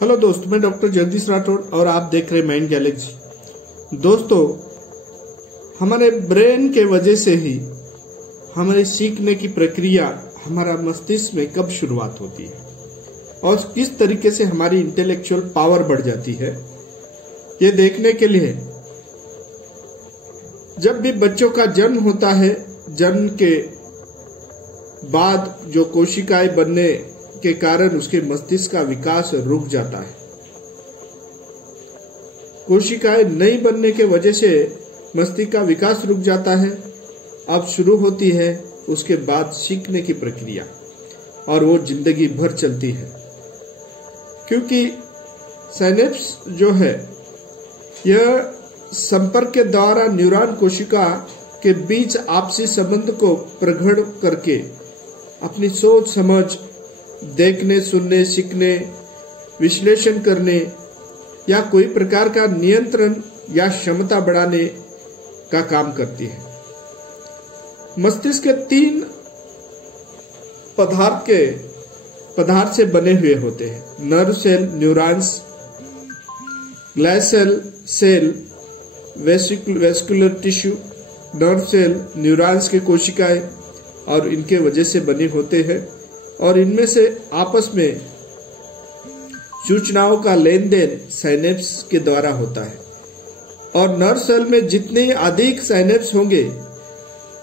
Hello दोस्तों, मैं doctor Jagdish Rathore और आप देख रहे हैं माइंड गैलेक्सी। दोस्तों, हमारे ब्रेन के वजह से ही हमारे सीखने की प्रक्रिया हमारा मस्तिष्क में कब शुरुआत होती है और किस तरीके से हमारी इंटेलेक्चुअल पावर बढ़ जाती है, ये देखने के लिए जब भी बच्चों का जन्म होता है, जन्म के बाद जो कोशिकाएं बनने के कारण उसके मस्तिष्क का विकास रुक जाता है। कोशिकाएं नहीं बनने के वजह से मस्तिष्क का विकास रुक जाता है। अब शुरू होती है उसके बाद सीखने की प्रक्रिया और वो जिंदगी भर चलती है, क्योंकि सिनेप्स जो है यह संपर्क के द्वारा न्यूरॉन कोशिका के बीच आपसी संबंध को प्रगाढ़ करके अपनी सोच समझ, देखने, सुनने, सीखने, विश्लेषण करने या कोई प्रकार का नियंत्रण या क्षमता बढ़ाने का काम करती है। मस्तिष्क के 3 पदार्थ से बने हुए होते हैं: nerve cell, neurons, glial cell, vascular tissue. Nerve cell neurons के कोशिकाएं और इनके वजह से बने होते हैं और इनमें से आपस में सूचनाओं का लेन देन साइनेप्स के द्वारा होता है। और नर्व सेल में जितने अधिक साइनेप्स होंगे,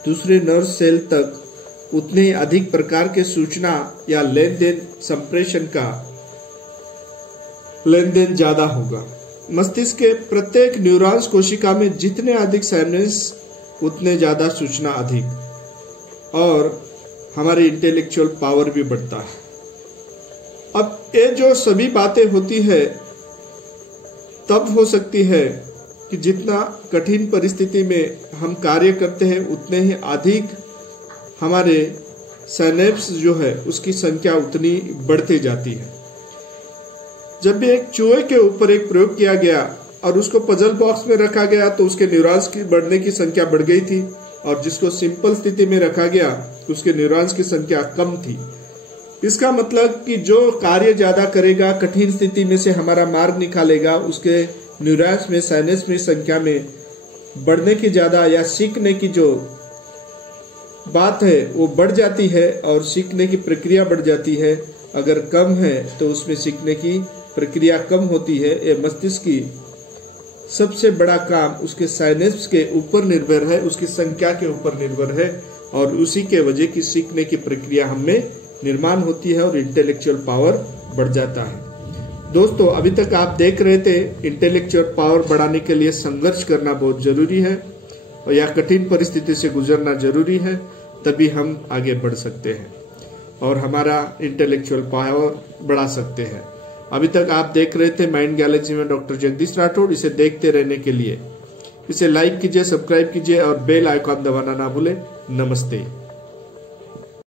दूसरे नर्व सेल तक उतने ही अधिक प्रकार के सूचना या लेन देन संप्रेषण का लेन देन ज्यादा होगा। मस्तिष्क के प्रत्येक न्यूरॉन्स कोशिका में जितने अधिक साइनेप्स उतने ज्यादा सूचना अधिक, और हमारी इंटेलेक्चुअल पावर भी बढ़ता है। अब ये जो सभी बातें होती है तब हो सकती है कि जितना कठिन परिस्थिति में हम कार्य करते हैं उतने ही अधिक हमारे सिनेप्स जो है उसकी संख्या उतनी बढ़ती जाती है। जब भी एक चूहे के ऊपर एक प्रयोग किया गया और उसको पजल बॉक्स में रखा गया तो उसके न्यूरॉन्स की बढ़ने की संख्या बढ़ गई थी, और जिसको सिंपल स्थिति में रखा गया उसके न्यूरॉन्स की संख्या कम थी। इसका मतलब कि जो कार्य ज्यादा करेगा, कठिन स्थिति में से हमारा मार्ग निकालेगा, उसके न्यूरॉन्स में, साइनेप्स में संख्या में बढ़ने की ज्यादा या सीखने की जो बात है वो बढ़ जाती है और सीखने की प्रक्रिया बढ़ जाती है। अगर कम है तो उसमें सीखने की प्रक्रिया कम होती है। ये मस्तिष्क की सबसे बड़ा काम उसके साइनेप्स के ऊपर निर्भर है, उसकी संख्या के ऊपर निर्भर है, और उसी के वजह की सीखने की प्रक्रिया हमें निर्माण होती है और इंटेलेक्चुअल पावर बढ़ जाता है। दोस्तों, अभी तक आप देख रहे थे इंटेलेक्चुअल पावर बढ़ाने के लिए संघर्ष करना बहुत जरूरी है और या कठिन परिस्थिति से गुजरना जरूरी है, तभी हम आगे बढ़ सकते हैं और हमारा इंटेलेक्चुअल पावर बढ़ा सकते हैं। अभी तक आप देख रहे थे माइंड गैलेक्सी में डॉक्टर जगदीश राठौड़। इसे देखते रहने के लिए इसे लाइक कीजिए, सब्सक्राइब कीजिए और बेल आइकॉन दबाना ना भूलें। नमस्ते।